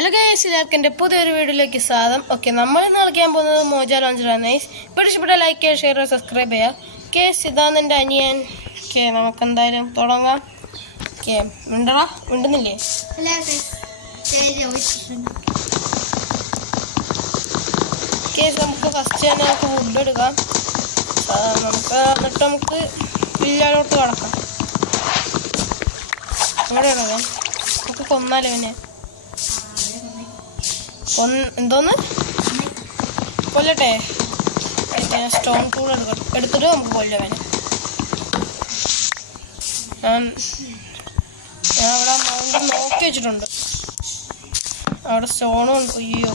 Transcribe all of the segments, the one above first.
Hello guys, എല്ലാവർക്കും എൻ്റെ പുതിയൊരു വീഡിയോയിലേക്ക് സ്വാഗതം. ഓക്കെ, നമ്മൾ ഇന്ന് കളിക്കാൻ പോകുന്നത് മോജ ലോഞ്ചറാണ്. നൈസ്. ഇപ്പോൾ ഇഷ്ടപ്പെട്ട ലൈക്ക് ചെയ്യുക, ഷെയർ ചെയ്യുക, സബ്സ്ക്രൈബ് ചെയ്യുക. കേസ് ഇതാണ് എൻ്റെ അനിയൻ. ഓക്കെ, നമുക്ക് എന്തായാലും തുടങ്ങാം. ഓക്കെ, മിണ്ടടാ, മിണ്ടുന്നില്ലേ? കേസ് നമുക്ക് ഫസ്റ്റ് തന്നെ നമുക്ക് വുഡ് എടുക്കാം. എന്നിട്ട് നമുക്ക് വില്ലോട്ട് കടക്കാം. അങ്ങോട്ട് കിടക്കാം. നമുക്ക് കൊന്നാലോ പിന്നെ എന്തോന്ന് കൊല്ലട്ടെ. സ്റ്റോൺ ടൂൾ എടുത്തിട്ട് നമുക്ക് കൊല്ലവനെ. ഞാൻ അവിടെ മൗണ്ട് നോക്കി വെച്ചിട്ടുണ്ട്. അവിടെ സ്റ്റോണും ഉണ്ട്. അയ്യോ,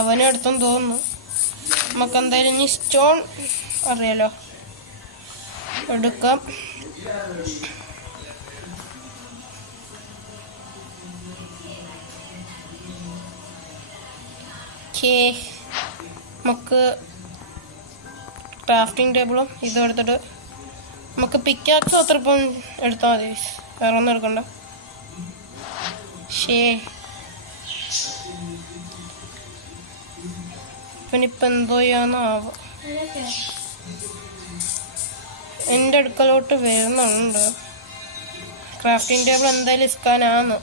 അവനും എടുത്തെന്ന് തോന്നുന്നു. നമുക്ക് എന്തായാലും ഇനി സ്റ്റോൺ അറിയാലോ, എടുക്കാം. നമുക്ക് ക്രാഫ്റ്റിംഗ് ടേബിളും ഇതും എടുത്തിട്ട് നമുക്ക് പിക്കാക്സ് അത്രപ്പം എടുത്താൽ മതി. വേറെ ഒന്നും എടുക്കണ്ട. ഇപ്പം എന്തോ ചെയ്യാന്നാവും. എൻ്റെ അടുക്കലോട്ട് വരുന്നുണ്ട്. ക്രാഫ്റ്റിംഗ് ടേബിൾ എന്തായാലും ഇസ്കാനാണ്.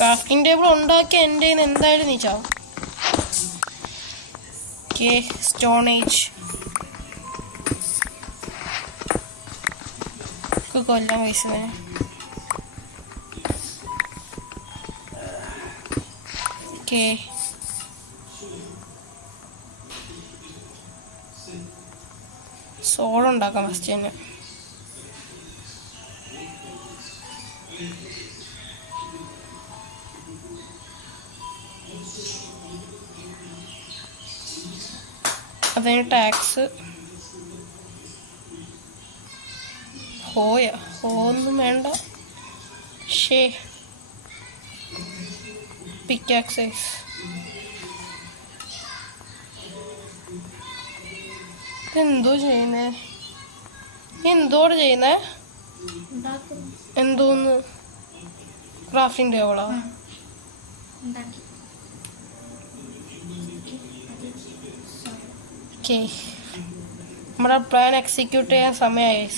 ക്രാഫ്റ്റിംഗ് ടേബിൾ ഉണ്ടാക്കി എൻ്റെ കയ്യിൽ നിന്ന് എന്തായാലും നീ ചാവും. ഓക്കെ, സ്റ്റോൺ ഏജ് കൊല്ലാൻ വയസ്സിനെ. ഓക്കെ, സോളുണ്ടാക്കാം ഫസ്റ്റ് തന്നെ. അതിന് ടാക്സ് ഹോയൊന്നും വേണ്ട. പിക്കാക്സൈസ് എന്തോ ചെയ്യുന്നേ? എന്തോടെ ചെയ്യുന്നേ? എന്തോന്ന് ക്രാഫ്റ്റിംഗ് ടേബിളാ? ഓക്കെ, നമ്മുടെ പ്ലാൻ എക്സിക്യൂട്ട് ചെയ്യാൻ സമയമായി.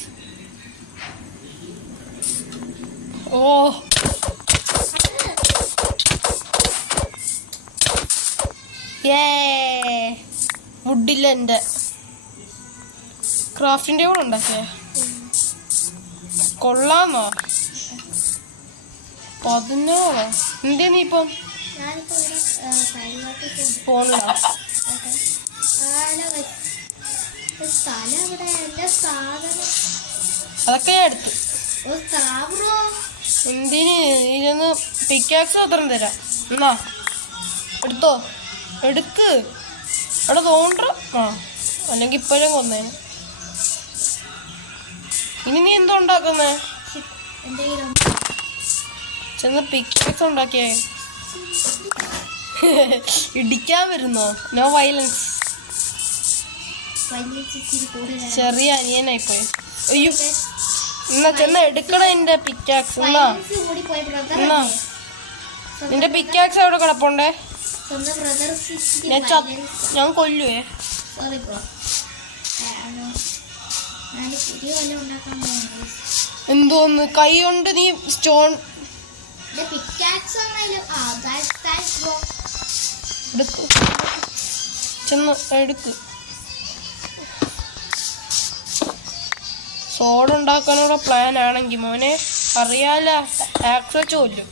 ഓ, വുഡില്ല. എൻ്റെ ക്രാഫ്റ്റിംഗ് ടേബിൾ ഉണ്ടാക്കിയേ കൊള്ളാന്നോ? 16 എന്തേ നീ ഇപ്പം ഫോണിലാ? അതൊക്കെ ഞാൻ എടുത്തു. എന്തിന് ഇതൊന്ന് പിക്കാക്സ് മാത്രം തരാം. എന്നാ എടുത്തോ, എടുക്ക്. അവിടെ തോണ്ട. അല്ലെങ്കിൽ ഇപ്പോഴും കൊന്നേന്. ഇനി നീ എന്തോ ഉണ്ടാക്കുന്നേ? ചെന്ന് പിക്കാക്സ് ഉണ്ടാക്കിയേ. ഇടിക്കാൻ വരുന്നോ? No violence. ചെറിയ അനിയനായിപ്പോയി. അയ്യോ, എന്നാ ചെന്ന് എടുക്കണം എന്റെ പിക്കാക്സ്. എന്നാ നിന്റെ പിക്കാക്സ് എവിടെ കിടപ്പുണ്ടേ? ഞാൻ കൊല്ലുവേ. എന്തോന്ന് കൈ കൊണ്ട് നീ സ്റ്റോൺ എടുക്ക്. ചെന്ന് എടുക്ക്. സോഡ് ഉണ്ടാക്കാനുള്ള പ്ലാൻ ആണെങ്കിൽ മോനെ അറിയാല, ടാക്സ് വെച്ച് കൊല്ലും.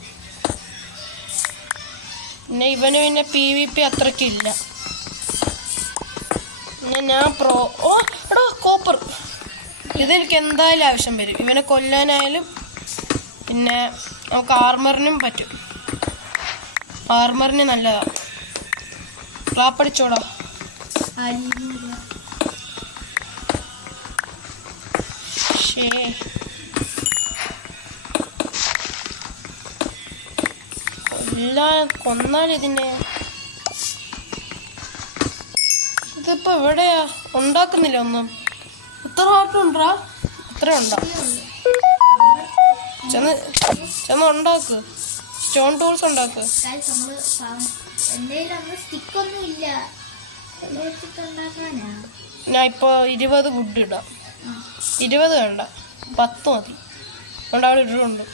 പിന്നെ ഇവന് പിന്നെ PvP അത്രക്കില്ല. പിന്നെ ഞാൻ എടാ കോപ്പർ ഇതെനിക്ക് എന്തായാലും ആവശ്യം വരും. ഇവനെ കൊല്ലാനായാലും പിന്നെ നമുക്ക് ആർമറിനും പറ്റും. ആർമറിന് നല്ലതാ. ക്ലാപ്പടിച്ചോടാ. കൊന്നാൽ ഇതിനെ. ഇതിപ്പോ എവിടെയാ? ഉണ്ടാക്കുന്നില്ല ഒന്നും. ഇത്ര ഹാർട്ടുണ്ടാ? ഇത്ര ഉണ്ടാ? ചെന്ന് ചെന്ന് ഉണ്ടാക്ക്. Stone tools ഉണ്ടാക്ക്. ഞാൻ ഇപ്പോൾ 20 വുഡ് ഇടാം. 20 വേണ്ട, 10 മതി. അതുകൊണ്ട് അവിടെ ഇട്ടിട്ടുണ്ട്.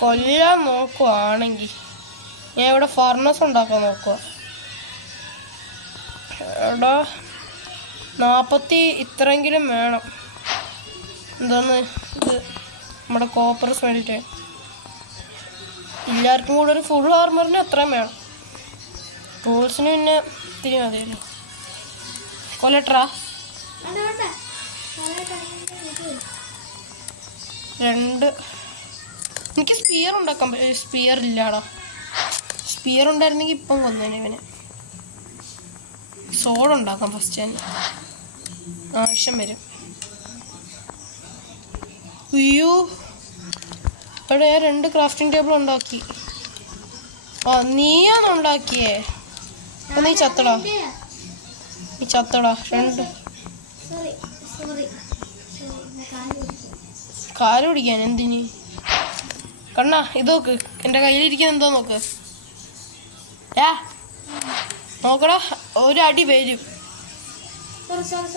കൊല്ലാൻ നോക്കുവാണെങ്കിൽ ഞാൻ ഇവിടെ ഫർണസ് ഉണ്ടാക്കാൻ നോക്കുക. എടാ 40 ഇത്രയെങ്കിലും വേണം. എന്താന്ന് ഇത് നമ്മുടെ കോപ്പർസ് വേണ്ടിയിട്ട്. എല്ലാവർക്കും കൂടെ ഒരു ഫുൾ ആർമറിന് അത്രയും വേണം. ടൂൾസിന് പിന്നെ ഇത്തിരി മതിയല്ലോ. കൊല്ലട്രാ 2. എനിക്ക് സ്പിയർ ഉണ്ടാക്കാൻ പറ്റും. സ്പിയർ ഇല്ലാടാ. സ്പിയർ ഉണ്ടായിരുന്നെങ്കിൽ ഇപ്പം കൊന്നേനെ ഇവന്. സോഡ് ഉണ്ടാക്കാം ഫസ്റ്റ്. ഞാൻ ആവശ്യം വരും. അയ്യോ ഇവിടെ 2 ക്രാഫ്റ്റിംഗ് ടേബിൾ ഉണ്ടാക്കി. നീയാണ് ഉണ്ടാക്കിയേ? നീ ചത്തടാ. 2 കാല് പിടിക്കാൻ എന്തിന്? കണ്ണാ ഇത് നോക്ക്, എൻ്റെ കയ്യിലിരിക്കുന്ന എന്തോ നോക്ക്. നോക്കടാ, ഒരു അടി വരും.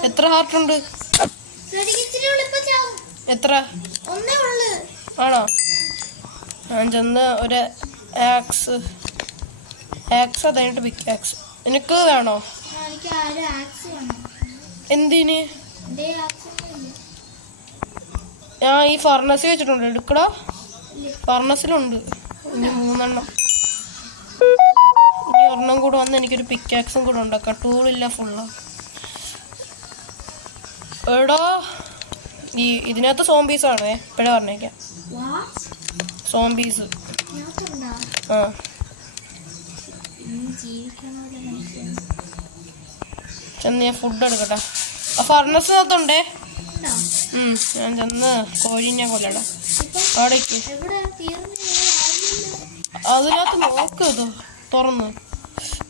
എത്ര ഹാർട്ടുണ്ട്? എത്ര ആണോ? ഞാൻ ചെന്ന് ഒരു ആക്സ് അതായിട്ട് പിക്കാക്സ്. നിനക്ക് വേണോ? എന്തിന്? ഞാൻ ഈ ഫർണസിൽ വെച്ചിട്ടുണ്ട്. എടുക്കടാ. ഫർണസിലുണ്ട് ഇനി 3 എണ്ണം. ഇനി ഒരെണ്ണം കൂടെ വന്ന് എനിക്കൊരു പിക്കാക്സും കൂടെ ഉണ്ടാക്കാം. ടൂളില്ല, ഫുള്ള്. എടാ ഇതിനകത്ത് സോംബീസാണേ. ഇപ്പോഴേ പറഞ്ഞേക്കാം. സോംബീസ്. ആ ചെന്ന് ഞാൻ ഫുഡ് എടുക്കട്ടെ. ആ ഫർണസിനകത്തുണ്ടേ. ഞാൻ ചെന്ന് കോഴിനെ കൊല്ലടാ. അവിടേക്ക് അതിനകത്ത് നോക്ക്. ഇത് തുറന്ന്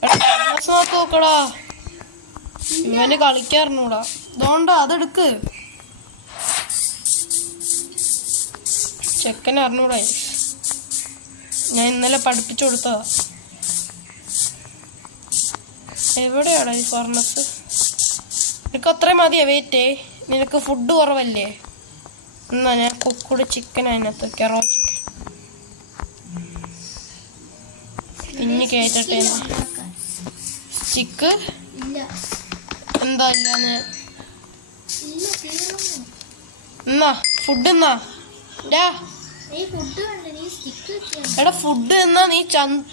ഫർണസിനകത്ത് നോക്കടാ. ഇവന് കളിക്കാറിനൂടാ. ഇതുകൊണ്ടാ അതെടുക്ക്. ചെക്കനെ അറിഞ്ഞൂടാ. ഞാൻ ഇന്നലെ പഠിപ്പിച്ചു കൊടുത്തതാ. എവിടെയാടാ ഈ ഫർണസ്? നിനക്ക് അത്രയും മതിയാ വെയിറ്റ്? നിനക്ക് ഫുഡ് കുറവല്ലേ? എന്നാ ഞാൻ കുക്കുഡ് ചിക്കൻ അതിനകത്ത് കെറോ ചിക്കൻ പിന്നെ കേറ്റട്ടെ. ചിക്ക് എന്താ ഇല്ലാന്ന്? എന്നാ ഫുഡ് എന്നാ? എടാ ഫുഡ് എന്നാ നീ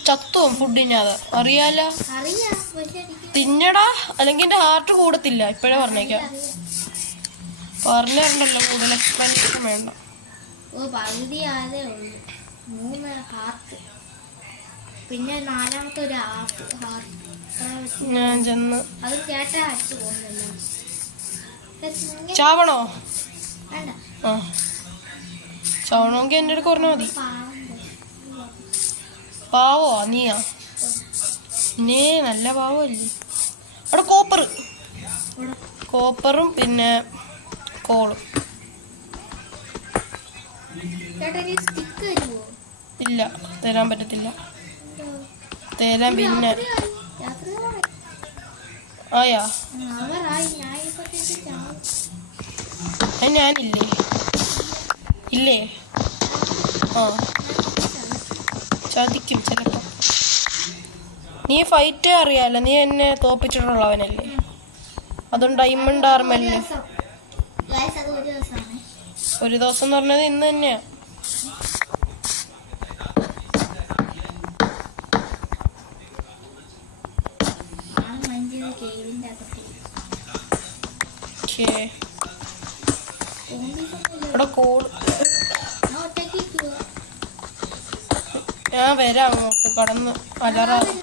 ചത്തുവും ഫുഡിനത് അറിയാലോ. തിന്നടാ, അല്ലെങ്കിൽ എന്റെ ഹാർട്ട് കൂടത്തില്ല. ഇപ്പഴേ പറഞ്ഞേക്കാം. പറഞ്ഞിട്ടുണ്ടല്ലോ, കൂടുതൽ എക്സ്പ്ലനേഷൻ വേണ്ട. പിന്നെ 4ാമത്തെ ഒരു ഞാൻ ചെന്ന് ചാവണോ? ആ ചാവണമെങ്കിൽ എൻ്റെ അടുത്ത് പറഞ്ഞാൽ മതി. പാവോ നീയാ? പിന്നെ നല്ല പാവല്ലേ. അവിടെ കോപ്പറും പിന്നെ കോളും ഇല്ല. തരാൻ പറ്റത്തില്ല. തരാൻ പിന്നെ ആയാ ഞാനില്ലേ? ഇല്ലേ? ആ ചതിക്കും ചിലപ്പോ. നീ ഫൈറ്റ് അറിയാലോ. നീ എന്നെ തോപ്പിച്ചിട്ടുള്ളവനല്ലേ. അതും ഡയമണ്ട് ആർമല്ലേ. ഒരു ദിവസം എന്ന് പറഞ്ഞത് ഇന്ന് തന്നെയാ. ഇവിടെ കോഡ് ഞാൻ വരാം അങ്ങോട്ട്. കടന്ന് അലറാതെ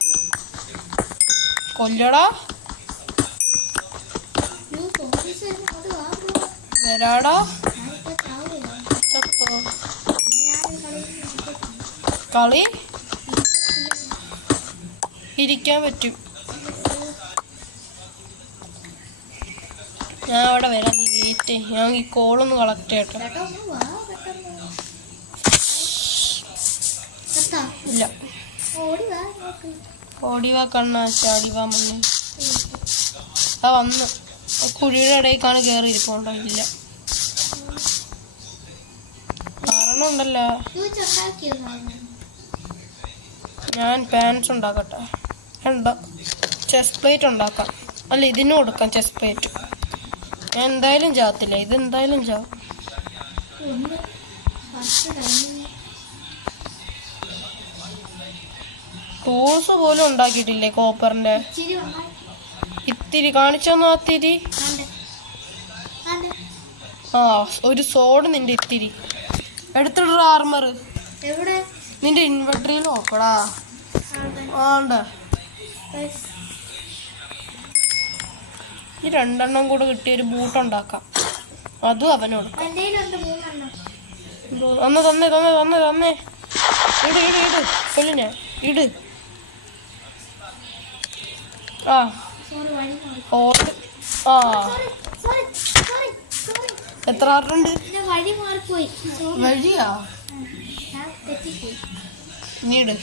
കൊല്ലടാ. വരാടാ. ചത്തോ? കളി ഇരിക്കാൻ പറ്റും. ഞാൻ അവിടെ വരാം. നീ വെയിറ്റ് ഞാൻ ഈ കോളൊന്ന് കളക്ട് ചെയ്യട്ടെ. ചേട്ടാ ഒന്ന് വാ പെട്ടെന്ന്. എത്താ? ഇല്ല, ഓടി വാ നോക്ക്. ഓടിവാ കണ്ണാ, ചാടിവാ മണ്ണി. ആ വന്ന് കുഴിയുടെ ഇടയിലേക്കാണ് കയറി ഇരിപ്പുണ്ടോ? ഇല്ല, കാരണം ഉണ്ടല്ലോ. ഇത് ഉണ്ടാക്കിയോ? ഞാൻ പാൻസ് ഉണ്ടാക്കട്ടെ. എന്താ ചെസ്റ്റ് പ്ലേറ്റ് ഉണ്ടാക്കാം. അല്ല, ഇതിന് കൊടുക്കാം ചെസ്റ്റ് പ്ലേറ്റ്. ഞാൻ എന്തായാലും ചാത്തില്ല, ഇത് എന്തായാലും ചാവും. ടൂൾസ് പോലും ഉണ്ടാക്കിയിട്ടില്ലേ കോപ്പറിന്റെ? ഇത്തിരി കാണിച്ചോന്നു. ഇത്തിരി ആ ഒരു സോഡ് നിന്റെ ഇത്തിരി എടുത്തിട്ട ആർമർ എവിടെ? നിന്റെ ഇൻവെർട്ടറിയിൽ നോക്കടാ. ആണ്ട ഈ 2 എണ്ണം കൂടെ കിട്ടിയൊരു ബൂട്ട് ഉണ്ടാക്കാം. അതും അവനോട് എൻ്റെ കയ്യിലുണ്ട് 3 എണ്ണം. തന്നെ തന്നെ തന്നെ തന്നെ തന്നെ ഇട് ഇട് ഇട് കൊല്ലിനെ ഇട്. ആ സോറി വഴി മാറി. ഓട്ട് ആ സോറി സോറി സോറി. എത്ര ആറുണ്ട്? ഞാൻ വഴി മാറിപ്പോയി. സോറി. വഴിയാ? ഞാൻ തെറ്റിപ്പോയി. നീ ഇട്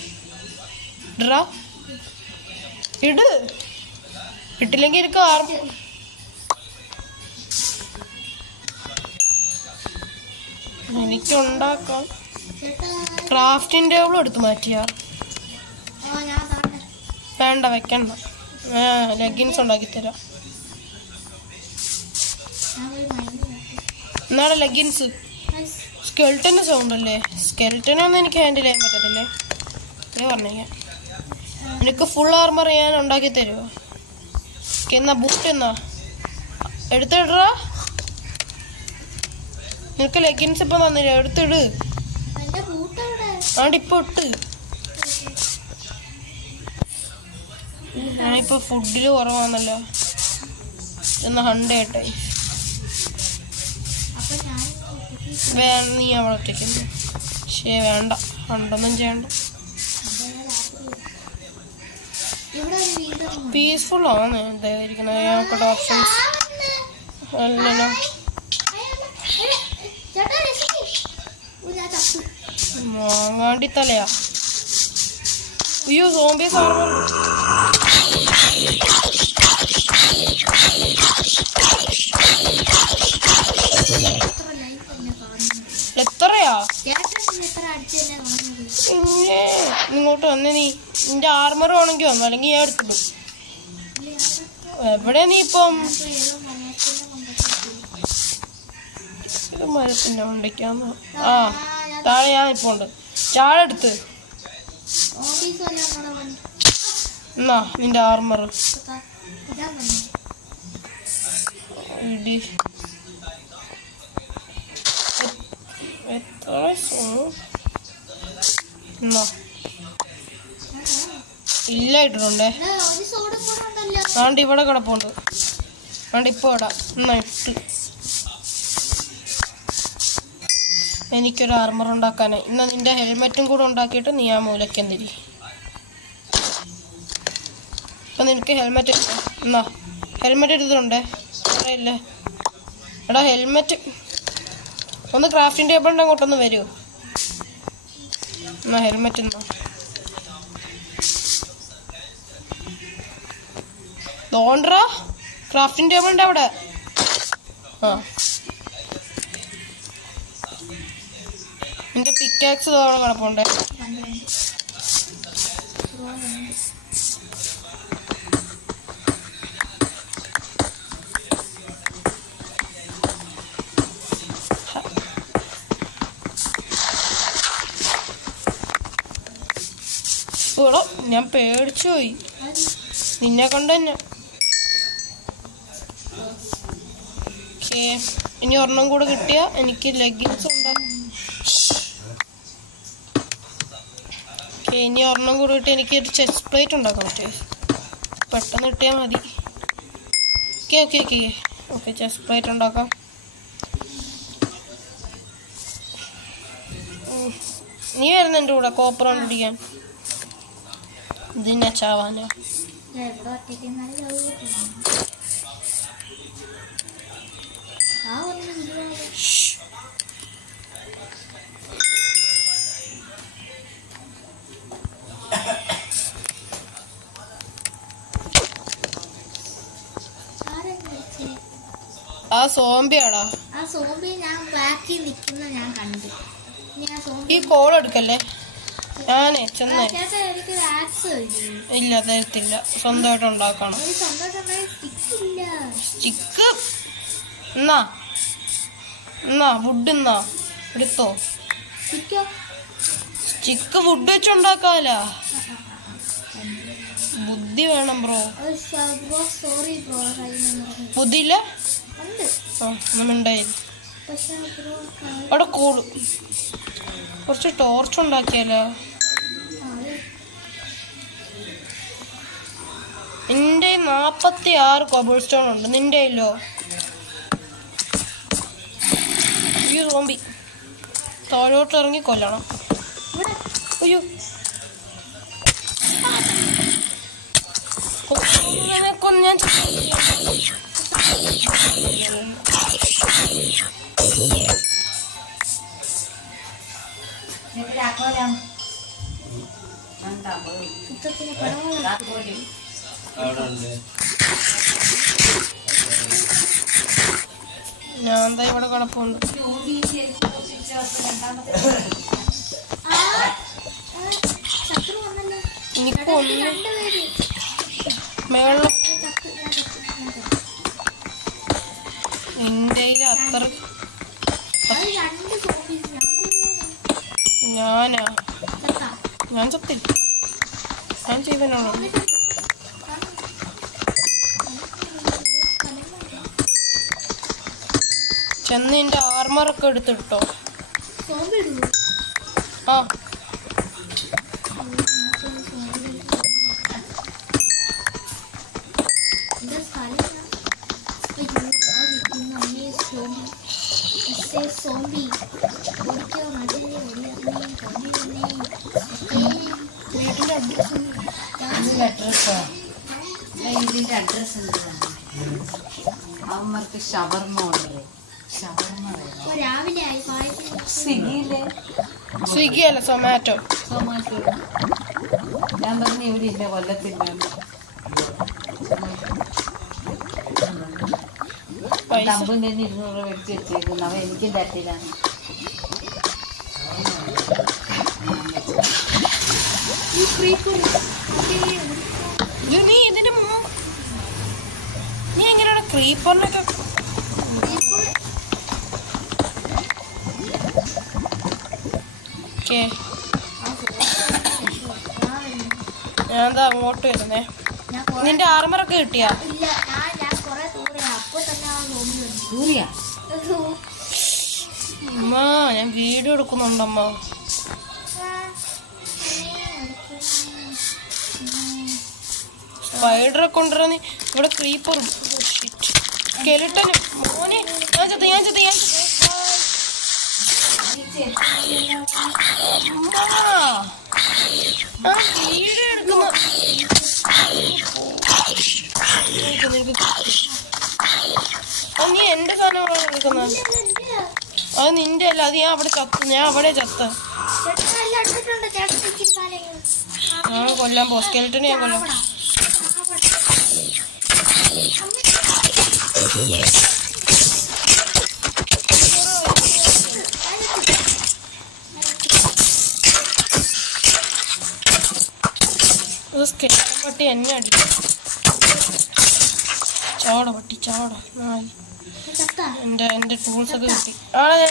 ഇടാ ഇട്. ഇട്ടില്ലെങ്കിൽ എനിക്ക് എനിക്കുണ്ടാക്കാം. ചേട്ടാ ക്രാഫ്റ്റിംഗ് ടേബിൾ എടുത്ത് മാറ്റിയാ? ഞാൻ താണ്ടെ. വേണ്ട, വെക്കണ്ട. ലെഗിൻസ് ഉണ്ടാക്കി തരാം. ഞാൻ പോയി മൈൻഡ് നോക്കി. എന്നാടെ ലെഗിൻസ്. സ്കെൽറ്റന് സൗണ്ട് അല്ലേ? സ്കെൽറ്റനൊന്നും എനിക്ക് ഹാൻഡിൽ ചെയ്യാൻ പറ്റത്തില്ലേ? പറഞ്ഞ എനിക്ക് ഫുൾ ആർമർ ഞാൻ ഉണ്ടാക്കി തരുമോ? എന്നാ ബൂട്ട് എന്നാ എടുത്തിടാ. നിനക്ക് ലെഗിൻസ് ഇപ്പം തന്നില്ല, എടുത്തിട്. എൻ്റെ ബൂട്ട് എവിടെ? ആണ്ടിപ്പോ ഇട്ട്. ഞാനിപ്പോ ഫുഡില് കുറവാണല്ലോ. എന്നാ 100 ആട്ടെ. അപ്പൊ ഞാൻ വേണ്ട, നീ അവിടെ ഒറ്റയ്ക്കുന്നു. ശേ വേണ്ട, 100 ചെയ്യണ്ട. ഇവിടെ ഒരു വീട് പീസ്ഫുൾ ആണ് ഇതായിരിക്കുന്നത്. ഞങ്ങൾക്ക് ഓപ്ഷൻസ് അല്ലല്ലോ. ചേട്ടാ ഞാൻ ചത്തു. മാങ്ങാണ്ടി തലയാ. അയ്യോ, സോംബീസ് ആർമർ. എത്രയാ? ഇങ്ങോട്ട് വന്നേ നീ. നിന്റെ ആർമർ ആണെങ്കിൽ വന്നു, അല്ലെങ്കിൽ ഞാൻ എടുത്തിടും. എവിടെ നീ ഇപ്പം? മരത്തിന്റെ ഉണ്ടയ്ക്കാന്ന്. ആ താഴെ ഞാൻ ഇപ്പൊ ഉണ്ട്. ചാടെടുത്ത് എന്നാ നിന്റെ ആർമർ ഇടി. എത്ര എന്നാ ഇല്ല ഇട്ടിട്ടുണ്ടേ. ആണ്ട് ഇവിടെ കിടപ്പുണ്ട്. ആണ്ട് ഇപ്പൊ ഇടാം. എന്നാ ഇട്ട്. എനിക്കൊരു ആർമർ ഉണ്ടാക്കാനായി. ഇന്ന് നിന്റെ ഹെൽമെറ്റും കൂടെ ഉണ്ടാക്കിയിട്ട് നീ ആ മൂലക്കെന്തിരി. ഇപ്പം നിനക്ക് ഹെൽമെറ്റ് എന്നാ ഹെൽമെറ്റ് എടുത്തിട്ടുണ്ടേ. അറിയില്ലേ എടാ ഹെൽമെറ്റ്. ഒന്ന് ക്രാഫ്റ്റിംഗ് ടേബിളിൻ്റെ അങ്ങോട്ടൊന്ന് വരുമോ? എന്നാ ഹെൽമെറ്റ് എന്നാ തോണ്ടറാ ക്രാഫ്റ്റിംഗ് ടേബിളിൻ്റെ അവിടെ. ആ നിന്റെ പിക്കാക്സ് തോടെ കിടപ്പുണ്ടേ. ഇവിടെ ഞാൻ പേടിച്ചു പോയി നിന്നെ കണ്ട തന്നെ. ഓക്കേ, ഇനി ഒരെണ്ണം കൂടെ കിട്ടിയാ എനിക്ക് ലെഗിൻസ് ഉണ്ടാകും. ഇനി ഒരെണ്ണം കൂടെ കിട്ടി എനിക്ക് ഒരു ചെസ്റ്റ് പ്ലേറ്റ് ഉണ്ടാക്കാൻ പറ്റുമോ? പെട്ടെന്ന് കിട്ടിയാൽ മതി. Okay okay okay okay chest plate ഉണ്ടാക്കാം. നീ വരുന്ന എൻ്റെ കൂടെ കോപ്പർ കൊണ്ടിരിക്കാൻ. ഇതിനെ ചാവാനോ? ആ ഒന്ന് ഗുരുവാണ്. ആ സോംബിയാടാ. ആ സോംബി ഞാൻ ബാക്കിൽ നിൽക്കുന്ന ഞാൻ കണ്ടു. ഈ കോൾ എടുക്കല്ലേ, ഞാനേ ചെന്നേ. ചേട്ടാ എനിക്കൊരു ആക്സ് തരുമോ? ഇല്ല തരത്തില്ല, സ്വന്തമായിട്ട് ഉണ്ടാക്കണം. ഒരു സ്വന്തമായിട്ടുണ്ടായ സ്റ്റിക്കില്ല. സ്റ്റിക്ക് എന്നാ എന്നാ വുഡ് എന്നാ എടുത്തോ. സ്റ്റിക്കോ? സ്റ്റിക്ക് വുഡ് വെച്ചുണ്ടാക്കാല. ബുദ്ധി വേണം ബ്രോ. Bro sorry bro. ബുദ്ധിയില്ല. ഉണ്ട് ഉണ്ടായി. പക്ഷെ ബ്രോ അവിടെ കൂടും. കുറച്ച് ടോർച്ച് ഉണ്ടാക്കിയാലോ. നിന്റെ 46 കോബിൾ സ്റ്റോൺ ഉണ്ട്. നിന്റെ ഇല്ലോ ഈ സോംബി താഴോട്ട് ഇറങ്ങി കൊല്ലണം. അയ്യോ ഞാൻ എന്താ ഇവിടെ കിടപ്പുണ്ട്. എനിക്ക് ഒന്ന് മേളം ഇന്ത്യയിൽ അത്ര ഞാൻ ചത്തില്ല. ഞാൻ ജീവനാണോ? ചെന്ന് എന്റെ ആർമറൊക്കെ എടുത്തിട്ടോ. ആ ഇതിന്റെ അഡ്രസ് ഉണ്ട്. അവന്മാർക്ക് ഷവർമ ഓർഡർ. ഷവർമ സ്വിഗ്ഗിയിലെ. സ്വിഗ്ഗി അല്ല, സൊമാറ്റോ. ഞാൻ പറഞ്ഞു ഇവിടെ ഇല്ല, കൊല്ലത്തില്ല. തമ്പും തന്നെ 200 രൂപ മേടിച്ച് വെച്ചേക്കുന്നു. അവൻ എനിക്കും തരത്തിലാണ്. നീ ഇതിന്റെ നീ എങ്ങനെയാണ് ക്രീപ്പറിനൊക്കെ? ഞാൻ എന്താ അങ്ങോട്ട് വരുന്നേ. നിന്റെ ആർമറൊക്കെ കിട്ടിയാ? അമ്മ ഞാൻ വീഡിയോ എടുക്കുന്നുണ്ടമ്മ. സ്പൈഡറെ കൊണ്ടുവരാൻ ഇവിടെ ക്രീപ്പറും സ്കെലിട്ടനും. മോനെ ഞാൻ വീഡിയോ എടുക്കുന്ന നീ എന്റെ സാധനങ്ങളാണ് എടുക്കുന്നത്. അത് നിന്റെ അല്ല, അത് ഞാൻ അവിടെ ചത്ത്. ഞാൻ അവിടെ ചത്ത. ഞാൻ കൊല്ലാൻ പോ. സ്കെലിട്ടനെ ഞാൻ കൊല്ലാം. പട്ടി എന്നെ അടിച്ചു. ചാട പട്ടി ചാട. എന്റെ ടൂൾസ് ഒക്കെ കിട്ടി.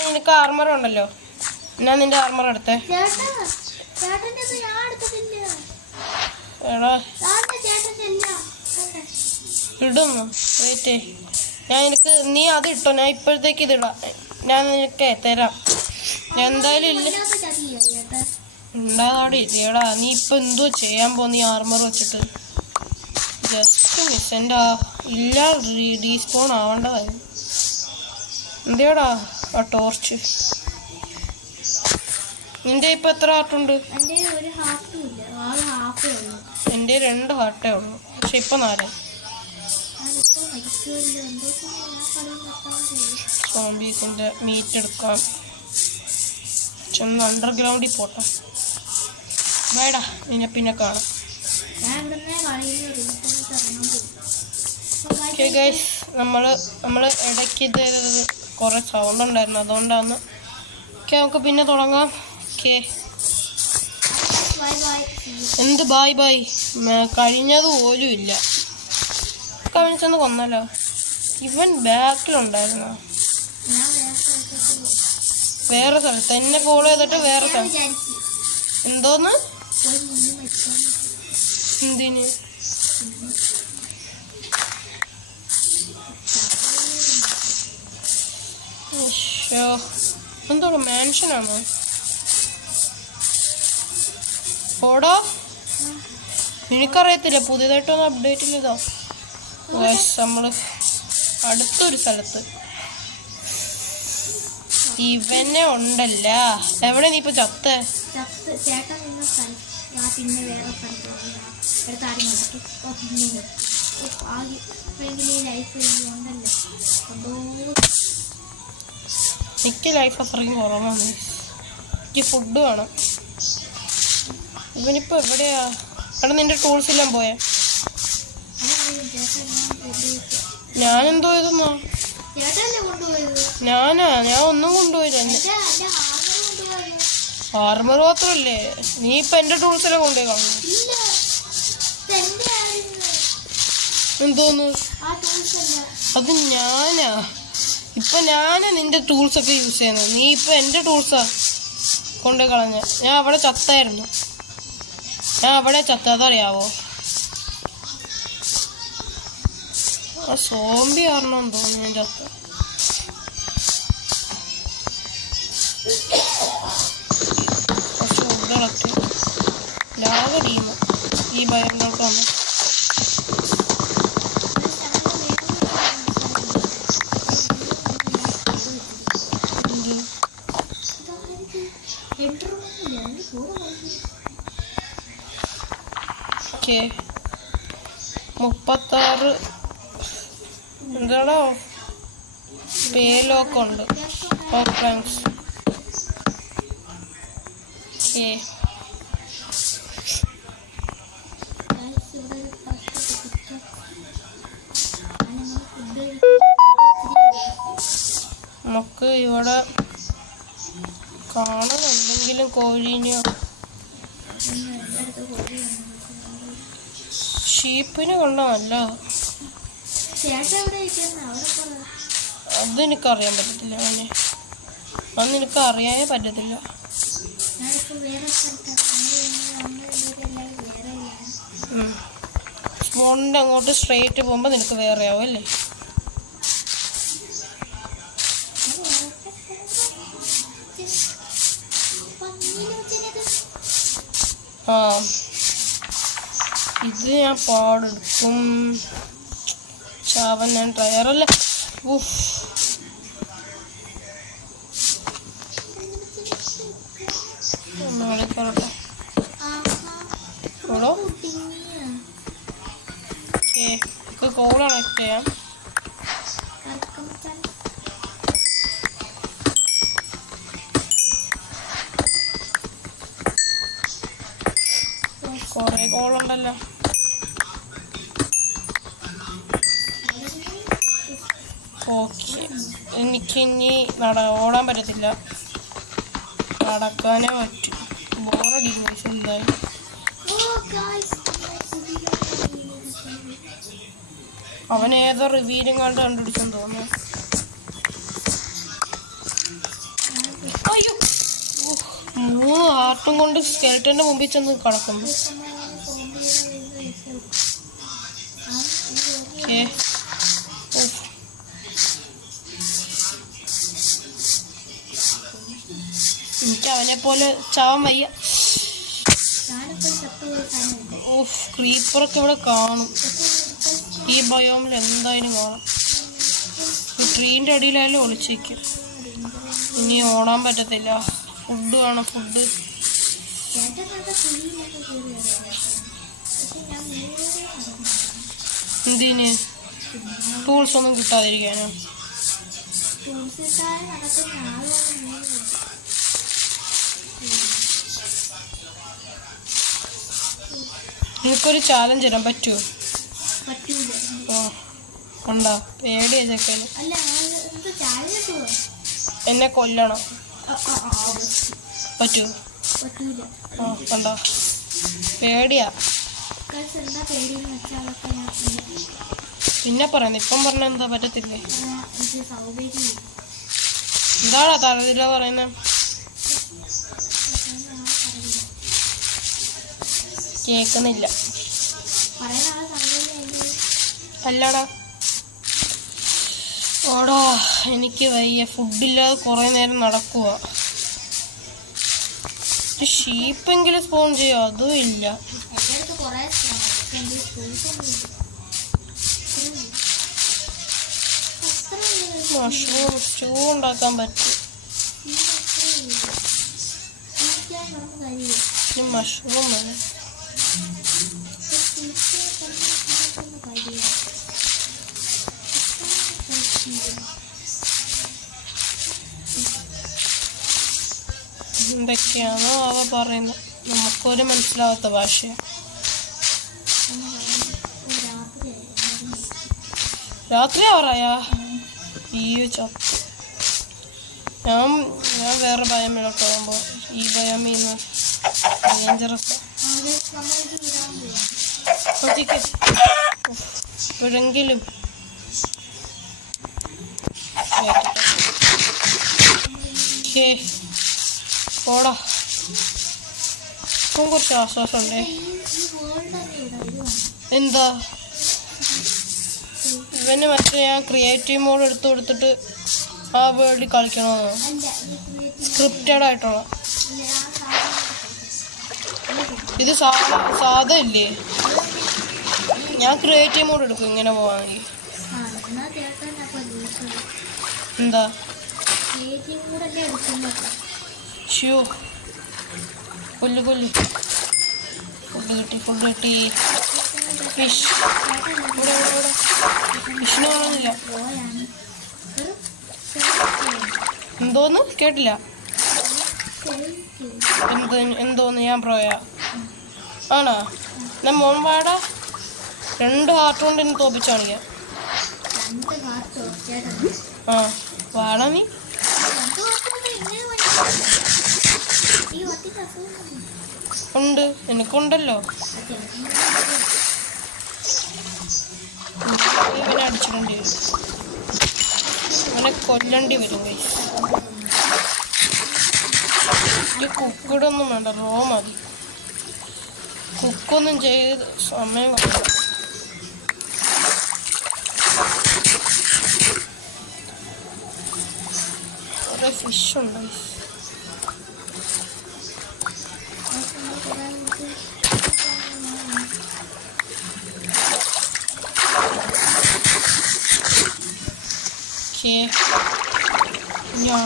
നിനക്ക് ആർമർ ഉണ്ടല്ലോ, ഞാൻ നിന്റെ ആർമർ എടുത്തേ. എടാ ഇടുന്നു. വെയിറ്റ്, ഞാൻ നിനക്ക് നീ അത് ഇട്ടോ. ഞാൻ ഇപ്പോഴത്തേക്ക് ഇതിടാം. ഞാൻ നിനക്ക് തരാം. ഞാൻ എന്തായാലും ഇല്ല ഉണ്ടാകാടെ ഇല്ലേടാ. നീ ഇപ്പൊ എന്തോ ചെയ്യാൻ പോന്നി ആർമർ വെച്ചിട്ട്? Just miss. എൻ്റെ ഇല്ല ഡീസ്പോൺ ആവേണ്ടതായിരുന്നു. എന്തേടാ ആ ടോർച്ച്? നിന്റെ ഇപ്പൊ എത്ര ഹാർട്ടുണ്ട്? എൻ്റെ 2 ഹാർട്ടേ ഉള്ളൂ. പക്ഷെ ഇപ്പൊ 4. മരിക്കുമല്ലോ എന്തോ ഞാൻ കളി നിർത്താൻ ചെയ്യും. സോംബീസിന്റെ മീറ്റ് എടുക്കാം. ചെന്ന് അണ്ടർഗ്രൗണ്ടിൽ പോട്ടെ. വേടാ നിന്നെ പിന്നെ കാണാം. ഞാൻ ഇവിടുന്ന് കളിയിൽ റൂമിൽ ഇറങ്ങാൻ പോകും. ഓക്കെ ഗൈസ്, നമ്മൾ ഇടയ്ക്ക് ഇത് കുറേ സൗണ്ട് ഉണ്ടായിരുന്നു, അതുകൊണ്ടാണ്. ഓക്കെ, നമുക്ക് പിന്നെ തുടങ്ങാം. Okay, bye bye. എന്ത് ബായ് ബായ്? കഴിഞ്ഞത് പോലും ഇല്ല. കവിനിച്ചെന്ന് കൊന്നല്ലോ. ഇവൻ ബാക്കിലുണ്ടായിരുന്നോ? ഞാൻ വേറെ സ്ഥലത്തേക്ക് പോകും. വേറെ സ്ഥലത്ത് എന്നെ ഫോളോ ചെയ്തിട്ട് വേറെ സ്ഥലത്ത്. വിചാരിച്ചു എന്തോന്ന്? പോയി മുന്നിൽ മരിക്കാൻ. എന്തിന്? എന്തോടെ മാൻഷനാണോ? ഓടോ, എനിക്കറിയത്തില്ല, പുതിയതായിട്ടൊന്നും അപ്ഡേറ്റ് ചെയ്തോ. നമ്മള് അടുത്തൊരു സ്ഥലത്ത് ഇവനെ ഉണ്ടല്ല. എവിടെ നീ ഇപ്പൊ ചത്ത്? ചേട്ടൻ നിന്ന സ്ഥലം ഞാൻ പിന്നെ വേറെ സ്ഥലത്ത് എടുത്ത് ആരും നടക്കി. പിന്നെ ആകെ ലൈഫ് ഉണ്ടല്ലോ എന്തോ. എനിക്ക് ലൈഫ് അത്രയും കുറവാണ്. എനിക്ക് ഫുഡ് വേണം. ഇവനിപ്പോ എവിടെയാ? അവിടെ നിന്റെ ടൂൾസ് എല്ലാം പോയെ? ഞാനെന്തോ ഇതെന്നോ? ചേട്ടല്ലേ കൊണ്ടുപോയത്? ഞാൻ ഒന്നും കൊണ്ടുപോയില്ല. ആർമർ മാത്രല്ലേ? നീ ഇപ്പൊ എന്റെ ടൂൾസിലെ കൊണ്ടുപോയി കാണും. എന്തോന്ന്? അത് ഞാനാ നിന്റെ ടൂൾസ് ഒക്കെ യൂസ് ചെയ്യുന്നത്. നീ ഇപ്പൊ എന്റെ ടൂൾസാ കൊണ്ടുപോയി കളഞ്ഞ. ഞാൻ അവിടെ ചത്തായിരുന്നു. അതറിയാവോ? ആ സോംബി കാരണമെന്ന് തോന്നുന്നു ഞാൻ ചത്ത. പക്ഷെ ഉടളൊക്കെ ലാവ ടീം ഈ ബയറിലോട്ട് വന്നു. ഓക്കെ, 36 എന്താടോ പേലൊക്കെ ഉണ്ട്. ഫ്രാങ്ക്സ്. ഓക്കെ, നമുക്ക് ഇവിടെ കാണുന്നുണ്ടെങ്കിലും കോഴീനെയോ ഷീപ്പിനെ കൊണ്ടല്ല. അതെനിക്കറിയാൻ പറ്റത്തില്ല. അതെനിക്ക് അറിയാനേ പറ്റത്തില്ല. സ്മോണിൻ്റെ അങ്ങോട്ട് സ്ട്രെയിറ്റ് പോകുമ്പോൾ നിനക്ക് വേറെ ആവും അല്ലേ? ആ, ഇത് ഞാൻ പാടെടുക്കും. ചാവൻ ഞാൻ തയ്യാറല്ല. കോൾ കണക്ട് ചെയ്യാം. കൊറേ കോളുണ്ടല്ലോ. ഓക്കെ, എനിക്കിനി ഓടാൻ പറ്റത്തില്ല, നടക്കാനേ പറ്റും. ബോറടിക്കും എന്തായാലും. അവൻ ഏതോ റിവ്യൂലും കണ്ടുപിടിച്ചെന്ന് തോന്നുന്നു. അയ്യോ, 3 ഹാർട്ടും കൊണ്ട് സ്കെൽറ്റന്റെ മുമ്പിൽ ചെന്ന് കിടക്കുന്നു. ഓക്കെ, എനിക്ക് അവനെ പോലെ ചാവാൻ വയ്യ. ക്രീപ്പറൊക്കെ ഇവിടെ കാണും. ഈ ബയോമിൽ എന്തായാലും കാണാം. ഈ ട്രീൻ്റെ അടിയിലായാലും ഒളിച്ചിരിക്കും. ഇനി ഓടാൻ പറ്റത്തില്ല. ഫുഡ് വേണം, ഫുഡ്. എന്തിന്? ടൂൾസ് ഒന്നും കിട്ടാതിരിക്കാനോ? ടൂൾസ് ഇട്ടാൽ നടക്കുന്ന ആളൊന്നും എനിക്കൊരു ചാലഞ്ച് തരാൻ പറ്റുമോ? പറ്റൂല. ആ ഉണ്ടോ? പേടിയാ ചെക്കന്. അല്ല നമുക്ക് ചാലഞ്ച് ഇട്ടുവോ? എന്നെ കൊല്ലണം. പറ്റുമോ? പറ്റൂല. ആ കണ്ടോ, പേടിയാ. എന്താ പേടിയെന്ന് വെച്ചാൽ അതൊക്കെ ഞാൻ പിന്നെ പറയുന്നത്, ഇപ്പം പറഞ്ഞ എന്താ പറ്റത്തില്ലേ? എനിക്ക് സൗകര്യം എന്താടാ തലതില പറയുന്നത്? കേൾക്കുന്നില്ല. പറയാൻ ആളെ സൗകര്യം അല്ലടാ ഓടാ, എനിക്ക് വയ്യ. ഫുഡില്ലാതെ കുറേ നേരം നടക്കുക. ഷീപ്പെങ്കിലും സ്പോൺ ചെയ്യോ? അതും ഇല്ല. എൻ്റെ അടുത്ത് കുറേ മഷ്റൂം സ്റ്റൂ ഉണ്ടാക്കാൻ പറ്റും. മഷ്റൂം വേണം. എന്തൊക്കെയാണോ അവ പറയുന്നത്, നമുക്കൊരു മനസ്സിലാവാത്ത ഭാഷയാണ്. രാത്രി ആവറായാ? ഈ ചത്ത. ഞാൻ വേറെ ബയോമിലോട്ട് പോകുമ്പോൾ ഈ ബയോമീന്ന് ഡേഞ്ചറസ്. എപ്പോഴെങ്കിലും ഓടാ, ഇപ്പം കുറച്ച് ആശ്വാസമുണ്ടേ. എന്താ ഇവന് മറ്റേ ഞാൻ ക്രിയേറ്റീവ് മോഡ് എടുത്ത് കൊടുത്തിട്ട് ആ വേർഡിൽ കളിക്കണമെന്നോ? സ്ക്രിപ്റ്റഡ് ആയിട്ടുള്ള ഇത് സാധാ ഇല്ലേ? ഞാൻ ക്രിയേറ്റീവ് മോഡ് എടുക്കും ഇങ്ങനെ പോവാണെങ്കിൽ. എന്താ ഷ്യോ കൊല്ലു ഫുഡ് കിട്ടി. ഫിഷ് ഫിഷിന് കാണുന്നില്ല. എന്തോന്ന് കേട്ടില്ല? എന്തോന്ന്? ഞാൻ പ്രോയാ ആണോ? ഞാൻ മോൻ വാടാ, 2 ഹാർട്ട് കൊണ്ട് എന്നെ തോപ്പിച്ചാണ് ഞാൻ. ആ വാടാ നീ. ഉണ്ട്, എനിക്കുണ്ടല്ലോ. ഇവനെ അടിച്ചിടേണ്ടി വരും, ഇവനെ കൊല്ലണ്ടി വരും. ഈ കുക്കിടൊന്നും വേണ്ട, റോ മതി. കുക്കൊന്നും ചെയ്ത് സമയം കുറേ ഫിഷുണ്ട്. ഞാൻ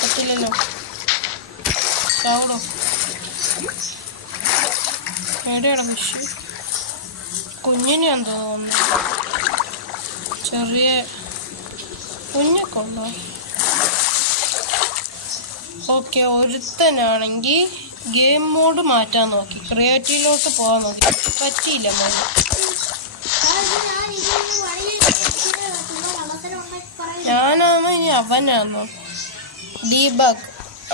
പറ്റില്ലല്ലോ. ചാവടോ, എവിടെയാണ് ഫിഷ്? കുഞ്ഞിനെയാന്ന് തോന്നുന്നു. ചെറിയ കുഞ്ഞൊക്കെ ഉണ്ടോ? ഓക്കെ, ഒരുത്തനാണെങ്കിൽ ഗെയിം മോഡ് മാറ്റാൻ നോക്കി, ക്രിയേറ്റീവിലോട്ട് പോകാൻ നോക്കി, പറ്റിയില്ല. മോഡ് ഞാനാണോ ഇനി അവനാണോ? Debug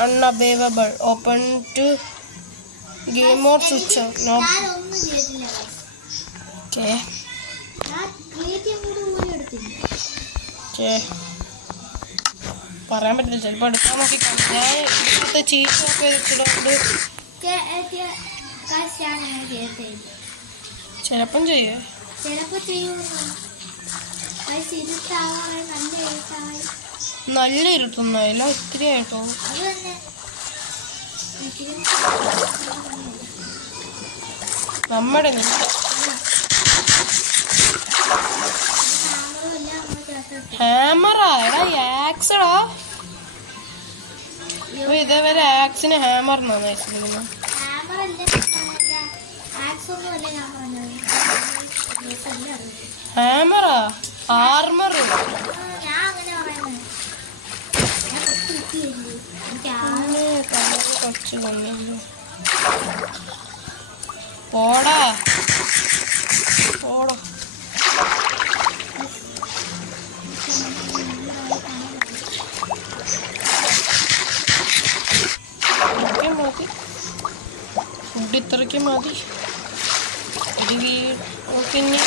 unavailable, open to game mode switch no. Okay പറയാൻ പറ്റില്ല, ചിലപ്പോൾ എടുക്കാൻ നോക്കി. ഞാൻ ഇപ്പോഴത്തെ ചീറ്റൊക്കെ വെച്ചിട്ടുണ്ട്. ചിലപ്പം ചെയ്യേ, നല്ല ഇരുട്ടുന്നല്ല, ഒത്തിരി ആയിട്ടോ. നമ്മുടെ ഹാമറാ, എടാ ആക്സടാ. അപ്പൊ ഇതേവരെ ആക്സിന് ഹാമർ എന്നാണ് വെച്ചിരിക്കുന്നത്. ഹാമർ അല്ലേ ആക്സ് ഒന്നും അല്ലേ ഞാൻ പറഞ്ഞത്. ഹാമറാ ആർമർ. ഞാൻ അങ്ങനെ പറയുന്നത്. ഞാൻ കൊച്ചു കുട്ടിയല്ലേ, എനിക്ക് കുറച്ച് കൊണ്ടല്ലോ. പോടാ പോടോ. മതി ഫുഡ് ഇത്രയ്ക്ക് മതി. ഒരു വീട്ടിന്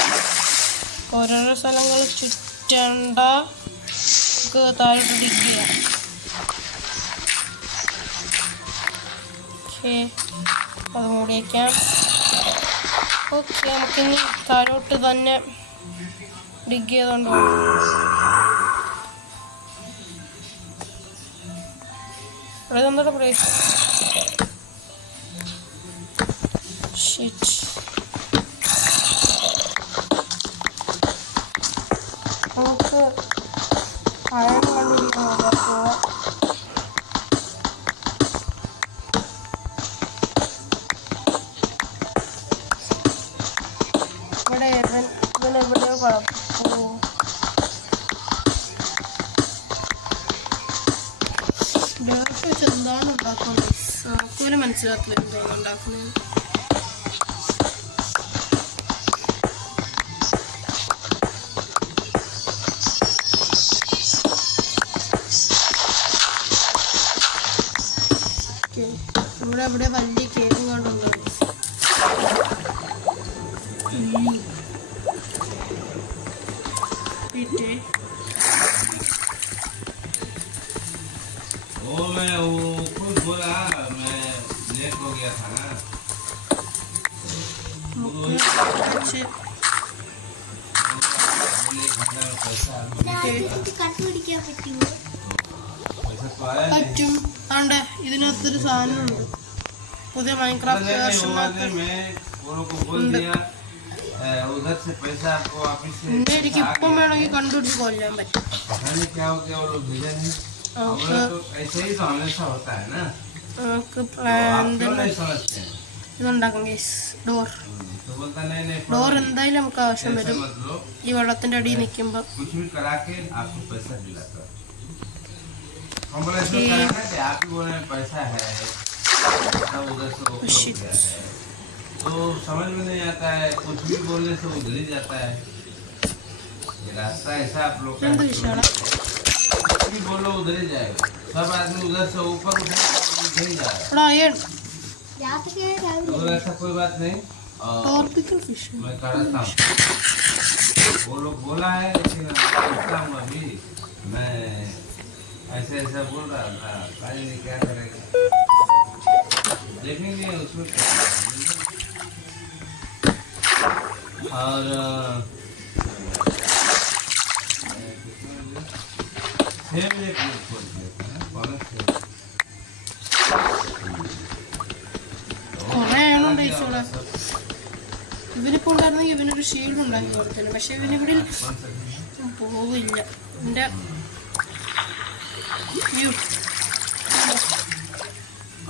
ഓരോരോ സ്ഥലങ്ങൾ ചുറ്റണ്ട. നമുക്ക് താഴോട്ട് ഡിഗ് ചെയ്യാം. ഓക്കെ അത് മൂടി വയ്ക്കാം. ഓക്കെ നമുക്കിനി താഴോട്ട് തന്നെ ഡിഗ് ചെയ്തുകൊണ്ട് ഇവിടെ നമ്മുടെ ബ്രേക്ക് ഷിറ്റ്. നമുക്ക് അയൺ കണ്ടുപിടിക്കണം. ഇവിടെ ഇവനെവിടെയോ കുഴപ്പം. ഗ്യാസ് വെച്ച് എന്താണ് ഉണ്ടാക്കുന്നത് നമുക്കൊരു മനസ്സിലാക്കില്ല എന്താണ് ഉണ്ടാക്കുന്നത്. ഇവിടെ ഇവിടെ വലിയ കേക്ക് കണ്ടുണ്ടോ? കണ്ടുപിടിക്കാൻ പറ്റുമോ? പറ്റും. ആണ്ടെ ഇതിനകത്തൊരു സാധനമുണ്ട്. പുതിയ മൈൻക്രാഫ്റ്റ് എനിക്ക് ഇപ്പം വേണമെങ്കിൽ കണ്ടുപിടിച്ച് കൊല്ലാൻ പറ്റും. നമുക്ക് ഇതുണ്ടാക്കാം ഗൈസ്. ഡോർ എന്തായാലും നമുക്ക് ആവശ്യം വരും ഈ വെള്ളത്തിന്റെ അടിയിൽ നിൽക്കുമ്പോൾ. तो समझ में नहीं आता है, कुछ भी बोलने से उधर ही जाता है। ये रास्ता ऐसा आप लोग का, कुछ भी बोलो उधर ही जाएगा। सब आदमी उधर से ऊपर उधर ही जाएगा। तो ऐसा कोई बात नहीं। मैं कराता हूँ, वो लोग बोला है, लेकिन करता हूँ अभी। मैं ऐसे ऐसा बोल रहा था, काली नहीं क्या करेगा, देखेंगे उसमें। और കുറെ ആണുണ്ട് ഈശോടെ. ഇവനിപ്പോ ഉണ്ടായിരുന്നെങ്കിൽ ഇവനൊരു ഷീൽഡ് ഉണ്ടാക്കി കൊടുത്തേനെ. പക്ഷെ ഇവനിവിടെ പോവില്ല. എൻ്റെ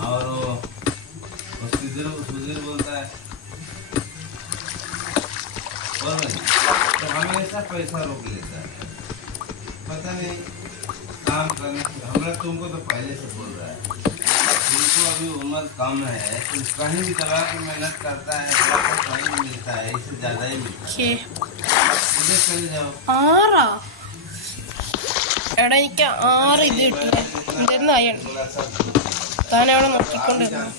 और सुधीर बोलता है तो हमेशा पैसा रोक लेता है, पता नहीं काम करने से। हमरा तुमको तो पहले से बोल रहा है, तुमको अभी उम्र कम है, तुम कहीं भी दबा के मेहनत करता है तो कहीं मिलता है, इससे ज़्यादा ही मिलता है। उधर चले जाओ। ആറാ എടാ എനിക്ക് 6 ഇത് കിട്ടിയ എന്തായിരുന്നു അയൺ. താൻ അവിടെ നോക്കിക്കൊണ്ടിരുന്നു.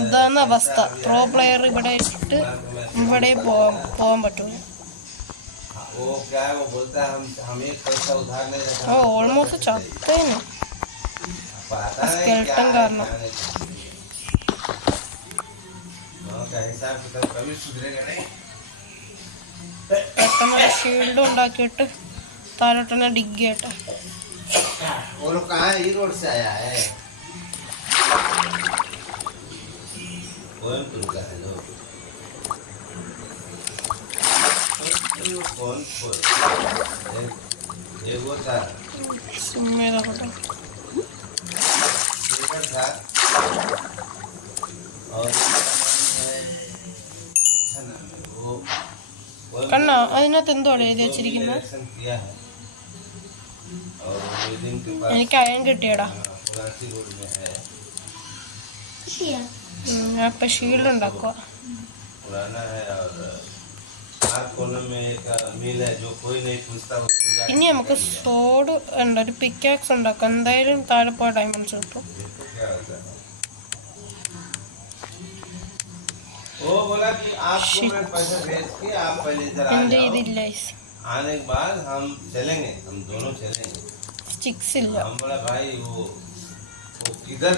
അതാണ് അവസ്ഥ. പ്രോ പ്ലെയർ ഇവിടെ ഇട്ട് ഇവിടെ പോകാൻ പറ്റൂല. ഓൾമോസ്റ്റ് ചത്തേന് സ്കെൽട്ടൻ കാരണം. പെട്ടെന്ന് ഷീൽഡ് ഉണ്ടാക്കിയിട്ട് താഴോട്ടന്നെ ഡിഗ് ചെയ്യട്ടെ. वो लोग कहाँ है? ये रोड से आया है, कोयम्बटूर का है लोग। कौन एक वो था സുമ്മേതാ ഫോട്ടോ शेखर था और अच्छा नाम है वो കണ്ണോ അതിനകത്ത് എന്തുവാണ് എഴുതി വെച്ചിരിക്കുന്നത്? इलेक्शन किया है और बिल्डिंग के पास എനിക്ക് അയൺ കിട്ടിയടാ. पुरानी रोड में है കിട്ടിയാ? ഞാൻ ഇപ്പൊ ഷീൽഡ് ഉണ്ടാക്കുക. पुराना है और आठ कॉलम में एक मिल है जो कोई नहीं पूछता उसको जाके ഇനി നമുക്ക് സോഡ് ഉണ്ട്, ഒരു പിക്കാക്സ് ഉണ്ടാക്കാം. എന്തായാലും താഴെ പോയ ഡയമണ്ട്സ് കിട്ടും. देखो क्या होता है वो बोला कि आपको मैं पैसा भेज के आप पहले इधर आ എന്റെ जाओ ഇതില്ല, आने के बाद हम चलेंगे हम दोनों चलेंगे സ്റ്റിക്സ് ഇല്ല. हम बोला भाई वो किधर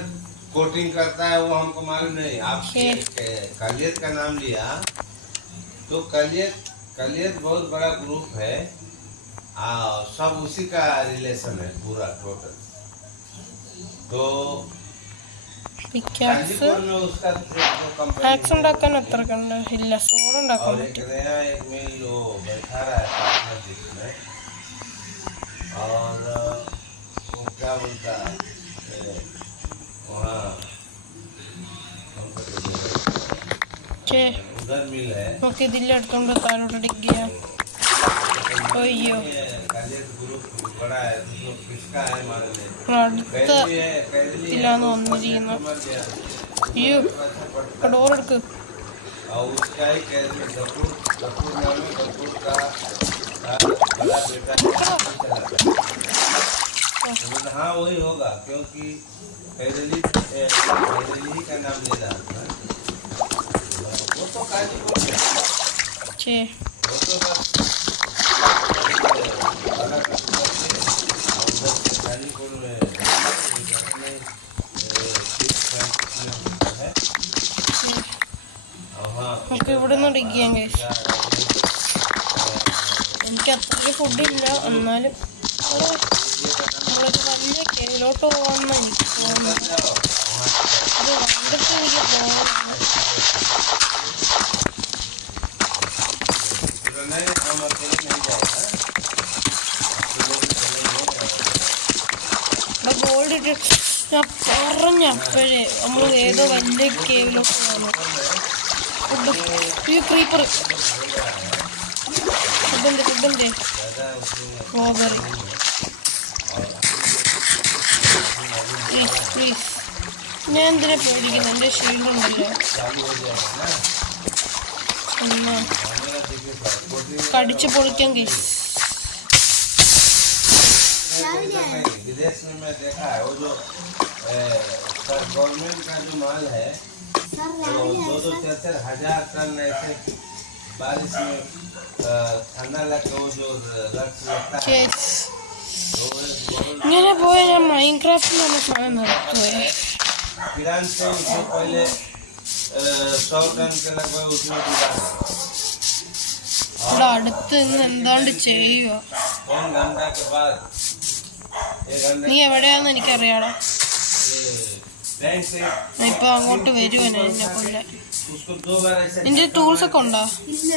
कोटिंग करता है वो हमको मालूम नहीं आप कलियत का नाम लिया तो कलियत बहुत बड़ा ग्रुप है सब उसी का रिलेशन है पूरा टोटल तो പിക്കാക്സ് गाजीपुर में उसका जो कंपनी ആക്സ് ഉണ്ടാക്കാൻ എത്ര കണ്ട് ഇല്ല, സോഡ് ഉണ്ടാക്കാൻ और एक പറ്റും. नया एक मिल वो बैठा रहा है पार्टनरशिप में और वो क्या बोलता है वहाँ ഛേ, उधर मिल है നമുക്ക് ഇതില്ല എടുത്തോണ്ട് താഴോട്ട് ഡിഗ് ചെയ്യാം. അയ്യോ, ये कलियत ग्रुप बड़ा है तो किसका है मालूम नहीं അടുത്ത कैदी है कैदी ഇതിലാണ് വന്നിരിക്കുന്നത്. मर गया അയ്യോ, अच्छा पड़ता ഡോർ എടുക്ക്. और उसका ही कैदी गफूर नाम है गफूर का बड़ा बेटा चला था हाँ वही होगा क्योंकि कैदली ही का नाम ले रहा था वो तो गाजीपुर में ഛേ, वो तो बस बड़ा कस्बा है और उधर से गाजीपुर में है और हाँ നമുക്ക് ഇവിടെ നിന്ന് ഡിഗ് ചെയ്യാം guys. എനിക്ക് അത്രയ്ക്ക് ഫുഡില്ല, എന്നാലും നമ്മളൊരു വലിയ കേവിലോട്ട് പോകാമെന്ന് എനിക്ക് തോന്നുന്നത്. അത് കണ്ടിട്ട് എനിക്ക് തോന്നുന്നു. नहीं हम अकेले नहीं जाएगा ഗോൾഡ് ഇട്ടിട്ട് ഞാൻ പറഞ്ഞപ്പോഴേ നമ്മൾ ഏതോ വലിയ കേവിലോട്ട് പോകുന്നു. ഈ ക്രീപ്പർ ഫുഡുണ്ട് സ്ട്രോബെറി പ്ലീസ് പ്ലീസ്. ഞാൻ എന്തിനാ പേടിക്കുന്നത്? എൻ്റെ ഷീൽഡ് ഉണ്ടല്ലോ. എന്നാ കടിച്ചു പൊളിക്കാൻ കേസ്. विदेश में मैं देखा है वो जो गवर्नमेंट का जो माल है സർ वो രാവിലെ 2-4 हजार टन ऐसे बारिश में ठंडा लगता वो जो रक्स लगता है കേസ് वो बहुत ഇങ്ങനെ പോയ ഞാൻ മൈൻക്രാഫ്റ്റിൽ നിന്ന് സാധനം നടത്തുവേ. ईरान से उससे पहले 100 टन के लगभग उसमें डूबा है ഇവിടെ അടുത്ത് നിന്ന് എന്താണ്ട് ചെയ്യുക. 1 घंटा के बाद 1 घंटे നീ എവിടെയാന്ന് എനിക്കറിയാടാ. बैंक से ഞാൻ ഇപ്പൊ അങ്ങോട്ട് വരുവാനെ എന്നെ കൊല്ല. उसको 2 बार ऐसे നിന്റെ ടൂൾസ് ഒക്കെ ഉണ്ടോ? ഇല്ല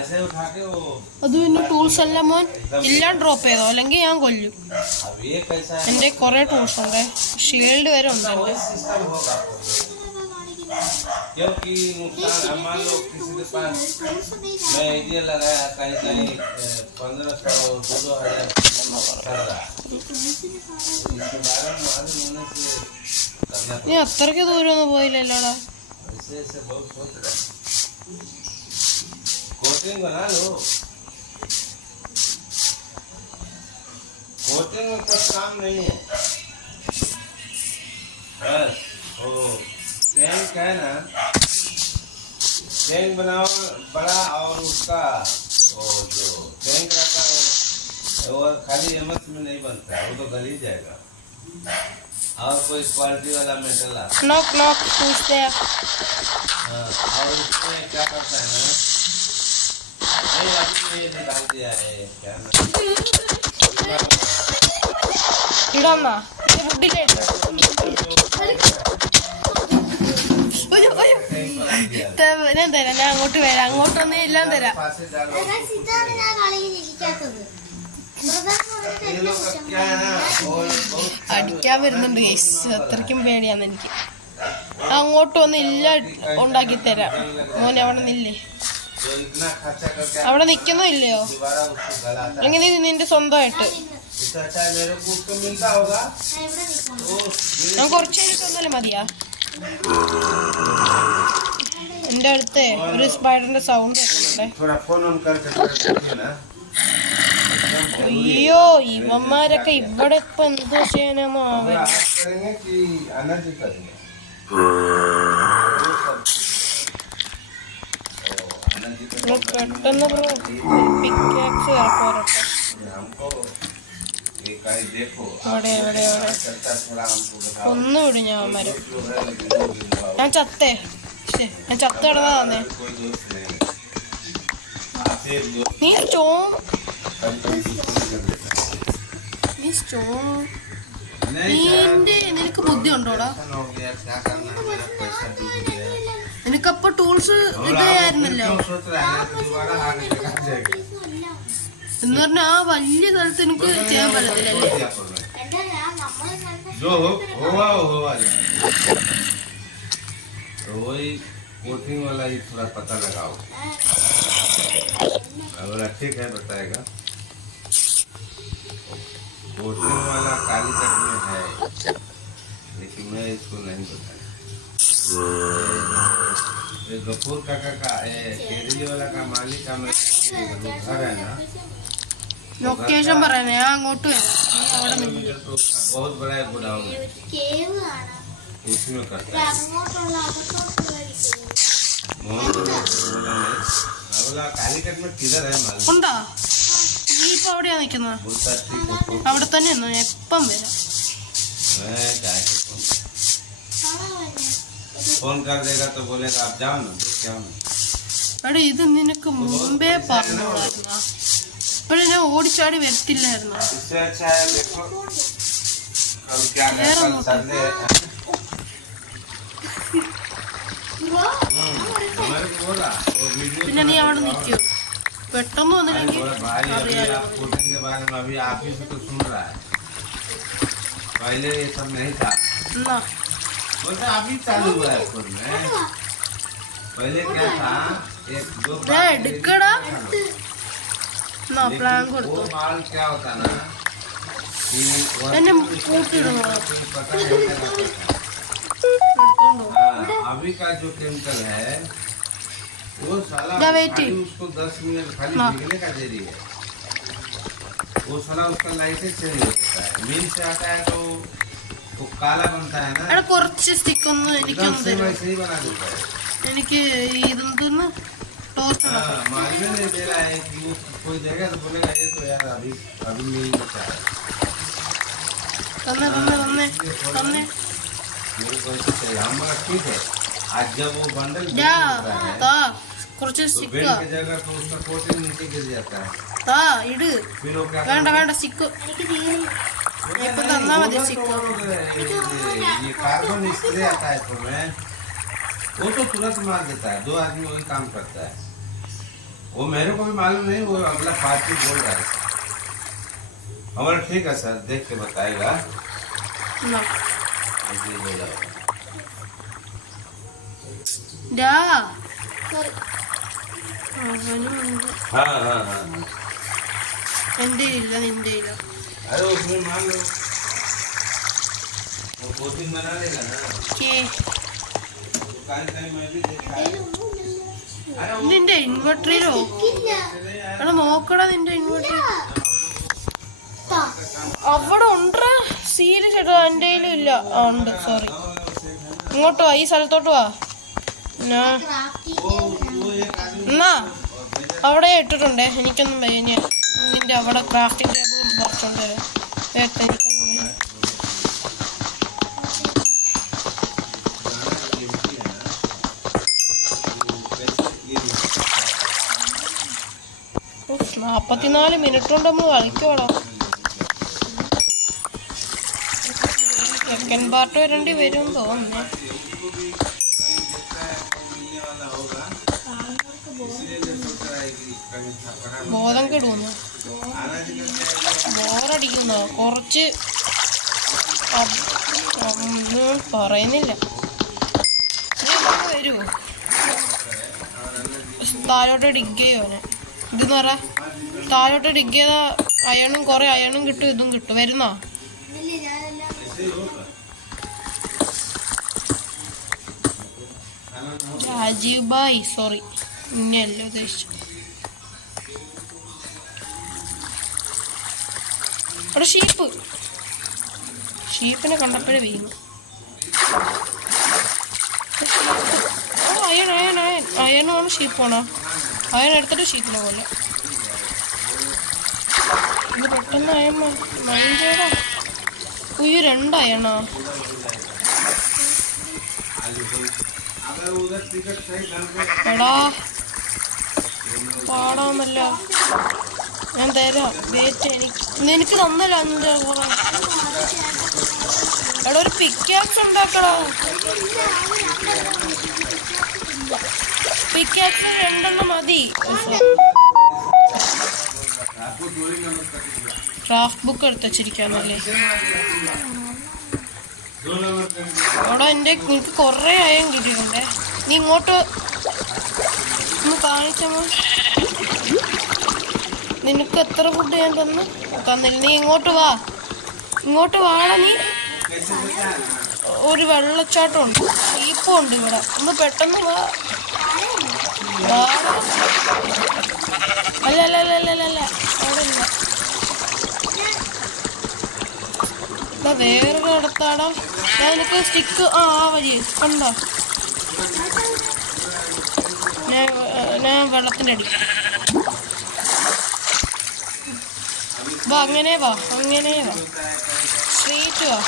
ऐसे उठा के वो അത് പിന്നെ ടൂൾസ് എല്ലാം മോൻ എല്ലാം ഡ്രോപ്പ് ചെയ്തോ, അല്ലെങ്കിൽ ഞാൻ കൊല്ലും. अब ये कैसा है എൻ്റെ കുറേ ടൂൾസ് ഉണ്ട്, ഷീൽഡ് വരെ ഉണ്ട്. वही सिस्टम होगा क्योंकि नुकसान मान लो किसी के पास मैं आइडिया लगाया कहीं कहीं 1500-2000 चल रहा इसके बारे में मालूम होने से करना നീ അത്രയ്ക്ക് ദൂരം ഒന്നും പോയില്ലല്ലോടാ. ऐसे ऐसे बहुत सोच रहा कोटिंग बना लो कोटिंग में कुछ काम नहीं है बस वो टैंक है ना टैंक बनाओ बड़ा और उसका वो जो टैंक रहता है वो खाली एमएस में नहीं बनता है वो तो गल ही जाएगा और कोई क्वालिटी वाला मेटल आता है നോക്ക് നോക്ക് പൂച്ചയാ. हाँ, और उसमें क्या करता है ना नहीं अभी ये निकाल दिया है क्या ना ഇടാന്നാ ഫുഡിലേക്ക്. ഞാൻ തരാം, ഞാൻ അങ്ങോട്ട് വരാം, അങ്ങോട്ട് വന്ന് എല്ലാം തരാം. पास से डालो ഗൈസ് ഇതാണ് ഞാൻ കളിയിൽ ഇരിക്കാത്തത്. ये लोग का क्या है ना और बहुत അടിക്കാൻ വരുന്നുണ്ട് ഗൈസ്, അത്രയ്ക്കും പേടിയാന്ന് എനിക്ക്. അങ്ങോട്ട് വന്ന് ഇല്ല ഉണ്ടാക്കി തരാം. മോനെ അവിടെ നില്ലേ, जो इतना खर्चा करके അവിടെ നിൽക്കുന്നോ ഇല്ലയോ? दोबारा उसको गलाता है അല്ലെങ്കിൽ നീ നിന്റെ സ്വന്തമായിട്ട്. इससे अच्छा है मेरे को उसको मिलता होगा ഞാൻ ഇവിടെ നിൽക്കണം. वो ഞാൻ കുറച്ച് കഴിഞ്ഞിട്ട് വന്നാലും മതിയാ. എന്റെ അടുത്ത് ഒരു സ്പൈഡറിന്റെ സൗണ്ട് കേൾക്കുന്നുണ്ടേ. थोड़ा फोन ऑन करके देखिए ना അയ്യോ ഇവന്മാരൊക്കെ ഇവിടെ ഇപ്പൊ എന്തോ ചെയ്യാനാമോ हम आज करेंगे कि एनर्जी करेंगे പെട്ടെന്ന് പിക്കാക്സ് പോരട്ടെ. हमको एक आई देखो ഇവിടെ ഇവിടെ ഇവിടെ चलता थोड़ा हमको बताओ ഒന്നു വിടും ഞാൻ അവന്മാര്. लोग हैं लेकिन दो दिन हुआ ഞാൻ ചത്തേ, ശ്ശെ, ഞാൻ ചത്ത കിടന്നതാന്നേ. कोई दोस्त नहीं है आप एक दोस्त നീ സ്റ്റോ कभी कर देता നീ സ്റ്റോ नहीं सर നിനക്ക് ബുദ്ധി ഉണ്ടോടാ? ऐसा हो गया क्या करना है मेरा पैसा डूब गया നിനക്കപ്പൊ ടൂൾസ് और ഇതായിരുന്നല്ലോ. आप क्यों सोच रहे हैं कि दोबारा आगे लगा जाएगा എന്ന് പറഞ്ഞാൽ ആ വലിയ സ്ഥലത്ത് എനിക്ക് ചെയ്യാൻ പറ്റത്തില്ലല്ലേ. क्या कर रहे हैं എന്താ ഞാൻ നമ്മൾ കണ്ട जो होगा तो वही कोटिंग वाला ही थोड़ा पता लगाओ अगर ठीक है बताएगा कोटिंग वाला काली तक में है लेकिन मैं इसको नहीं बताया ये गफूर काका का केरली वाला का मालिक का मैं घर है ना ലൊക്കേഷൻ പറയാനേ, ഞാൻ അങ്ങോട്ട് വരാം. നീ അവിടെ നിന്ന് तो बहुत बड़ा है गोडाउन है ഒരു കേവ് കാണാം. उसी में करता ഇത് है അങ്ങോട്ടുള്ള അകത്തോട്ടുള്ള ഒരു കേവ്. बोला कालीकट में किधर है मालूम ഉണ്ടോ? നീ ഇപ്പൊ അവിടെയാ നിക്കുന്നത്? बोलता ठीक है तो അവിടെ തന്നെ ഞാൻ എപ്പം വരാം. मैं क्या करता हूँ കാണാൻ വന്നെ. फोन कर देगा तो बोलेगा आप जाओ ना देख के आओ ना എടാ ഇത് നിനക്ക് മുമ്പേ പറഞ്ഞോളായിരുന്ന, ഇപ്പഴും ഞാൻ ഓടിച്ചാടി വരത്തില്ലായിരുന്നു. इससे अच्छा है देखो कल क्या है कल संडे है हमारे को बोला वो वीडियो പിന്നെ നീ അവിടെ നിൽക്കൂ, പെട്ടെന്ന് अरे വന്നില്ലെങ്കിൽ बोला भाई अभी അറിയാലോ. आप कोटिंग के बारे में अभी आप ही से तो सुन रहा है पहले ये सब नहीं था എന്നാ बोलते अभी चालू हुआ है खुद में पहले क्या था एक दो ദേ എടുക്കടാ. എന്നാ പ്ലാൻ लेकिन കൊടുത്തു. वो माल क्या होता ना कि എന്നെ കൂട്ടിയിടുന്നു. कोई पता नहीं लगा पाता। हाँ, अभी का जो केमिकल है वो साला या वेटी। खाली उसको 10 मिनट खाली हाँ। भीगने का देरी है वो साला उसका लाइसेंस चेंज हो जाता है मिल से आता है तो वो काला बनता है ना എടാ കുറച്ച് സ്റ്റിക്ക് ഒന്ന് एकदम എനിക്കൊന്ന് से തരും. वैसे ही बना देता है എനിക്ക് ഇതെന്തെന്ന് ടോസ്റ്റ് ഉണ്ടാക്കാം. हाँ, मालूम नहीं दे रहा है कि वो कोई देगा तो बोलेगा ये तो यार अभी अभी मिल जाता है തന്നെ തന്നെ തന്നെ തന്നെ मेरे को ऐसे चाहिए हम बोला ठीक है आज जब वो बंडल ഡാ होता है താ കുറച്ച് तो സ്റ്റിക്ക് बेड की जगह तो उसका कोटिंग नीचे गिर जाता है താ ഇട്. फिर वो क्या വേണ്ട വേണ്ട സ്റ്റിക്ക് എനിക്ക് തീരെ ഇപ്പൊ തന്നാ മതി സ്റ്റിക്ക്. ये कार्बन स्प्रे आता है तो मैं वो तो तुरंत मार देता है 2 आदमी वही काम करता है वो मेरे को भी मालूम नहीं वो अगला पार्टी बोल रहा है हमारा ठीक है सर देख के बताएगा എന്നാ ऐसे ही हो जाएगा ഡാ സോറി. അവനുണ്ട്. हाँ हाँ हाँ എന്റെ ഇല്ല നിന്റെ ഇല്ല. अरे उसमें मान लो वो कोटिंग बना लेगा ना കേ तो कहीं मैं भी देखा है ഇതിലൊന്നുമില്ലല്ലോ. अरे वो നിന്റെ ഇൻവെർട്ടറിലോ? ഇല്ല. എടാ നോക്കടാ നിന്റെ ഇൻവെർട്ടർ. താ. അവിടെ ഉണ്ട് സീരിയസ് ആയിട്ട് എൻ്റെ ഇല്ല. ആ ഉണ്ട്, സോറി. ഇങ്ങോട്ട് വാ, ഈ സ്ഥലത്തോട്ട് വാ. എന്നാ ക്രാഫ്റ്റിംഗ് वो एक आदमी എന്നാ അവിടെ ഇട്ടിട്ടുണ്ടേ, എനിക്കൊന്നും വയ്യ. ഞാൻ നിന്റെ അവിടെ ക്രാഫ്റ്റിംഗ് ടേബിളും കുറച്ചുണ്ട്. നേരത്തെ എനിക്കൊന്നും വയ്യ. ഉഫ്, 44 മിനിറ്റ് കൊണ്ട് നമ്മൾ കളിക്കോടാ. സെക്കൻഡ് പാർട്ട് വരേണ്ടി വരും തോന്നുന്നേ. मिलने वाला होगा ബോധം കെടുന്നു, ബോറടിക്കുന്നോ കുറച്ച് ഒന്നും പറയുന്നില്ല. വരുമോ താഴോട്ട് ഡിഗ് ചെയ്യുമോനെ? ഇതെന്ന് പറ, താഴോട്ട് ഡിഗ് ചെയ്താൽ അയണും കുറെ അയണും കിട്ടും, ഇതും കിട്ടും. വരുന്നോ രാജീവ് ഭായ്? സോറി, ഇങ്ങനെയല്ല ഉദ്ദേശിച്ചു. അവിടെ ഷീപ്പിനെ കണ്ടപ്പോഴേ വീണു. അയണാണ് ഷീപ്പാണോ? അയൺ എടുത്തിട്ട് ഷീപ്പിനെ പോലെ ഇത് പെട്ടെന്ന് മൈൻഡേടാ. ഉയ്യോ, 2 അയണോ? എടാ പാടാമല്ലോ, ഞാൻ തരാം. വെയിറ്റ്, നിനക്ക് തന്നല്ലോ 5. എടാ ഒരു പിക്കാക്സ് ഉണ്ടാക്കടാ. പിക്കാക്സ് 2 മതി. ക്രാഫ്റ്റ് ബുക്ക് എടുത്ത് വെച്ചിരിക്കാന്നല്ലേ? അവിടെ നിനക്ക് കുറേ അയം കിട്ടിയിട്ടുണ്ടേ. നീ ഇങ്ങോട്ട് ഒന്ന് കാണിച്ചമ്മ. നിനക്ക് എത്ര ഫുഡ് ഞാൻ തന്നില്ല. നീ ഇങ്ങോട്ട് വാടാ. നീ ഒരു വെള്ളച്ചാട്ടം ഉണ്ട്, ഷീപ്പും ഉണ്ട് ഇവിടെ. ഒന്ന് പെട്ടെന്ന് വാ. അല്ല അവിടെ ഇല്ല. വേറൊരു ഇടത്താടാ. ഞാൻ നിനക്ക് സ്റ്റിക്ക് ആ വഴി കണ്ടോ? ഞാൻ വെള്ളത്തിൻ്റെ അടി. അങ്ങനെ വാ സ്ട്രീറ്റ് വാ.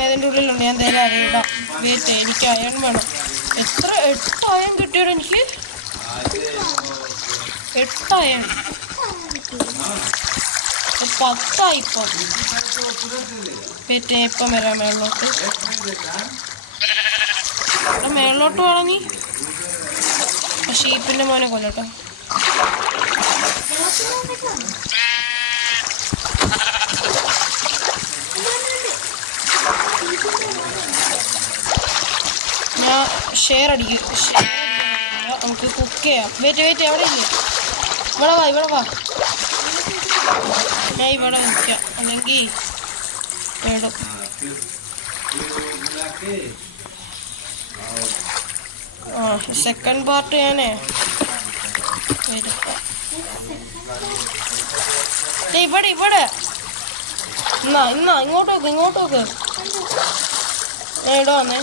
അതിൻ്റെ ഉള്ളിലുണ്ട്, ഞാൻ തരാം. അറിയിടാം. വെയിറ്റ്, എനിക്ക് അയൺ വേണം. 8 അയൺ കിട്ടിയോ എനിക്ക്? 8 അയൺ, 10 ഇപ്പം. വെയിറ്റ്, ഇപ്പം വരാം മേളിലോട്ട്. മേളിലോട്ട് വേണം. നീ ഷീപ്പിൻ്റെ മോനെ കൊല്ലട്ടോ. ഞാൻ ഷെയർ അടിക്കും. നമുക്ക് കുക്ക് ചെയ്യാം. വെയിറ്റ്, എവിടെ ഇല്ലേ? ഇവിടെ വാ. ഞാൻ ഇവിടെ നിൽക്കാം, അല്ലെങ്കിൽ വേണം. സെക്കൻഡ് പാർട്ട് ഞാനേ ഇവിടെ ഇങ്ങോട്ട് നോക്ക്. ഞാൻ ഇടുവാന്നേ.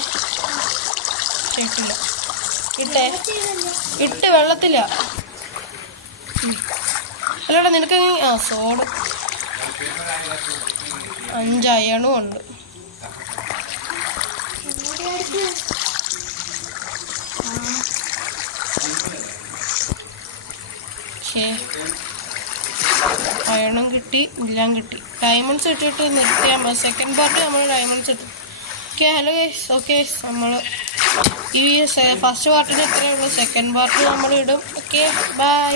ഇട്ട് വെള്ളത്തില്ല. അല്ലടാ നിനക്ക് സോഡ് 5 അയണും ഉണ്ട്. അയണും കിട്ടി, എല്ലാം കിട്ടി. ഡയമണ്ട്സ് ഇട്ടിട്ട് നിർത്തിയാൽ മതി. സെക്കൻഡ് പാർട്ട് നമ്മൾ ഡയമണ്ട്സ് ഇട്ടു. Okay, hello guys. ഓക്കെ, നമ്മൾ ഈ ഫസ്റ്റ് പാർട്ടിന് ഇത്രയേ ഉള്ളൂ. സെക്കൻഡ് പാർട്ട് നമ്മൾ ഇടും. Okay, by.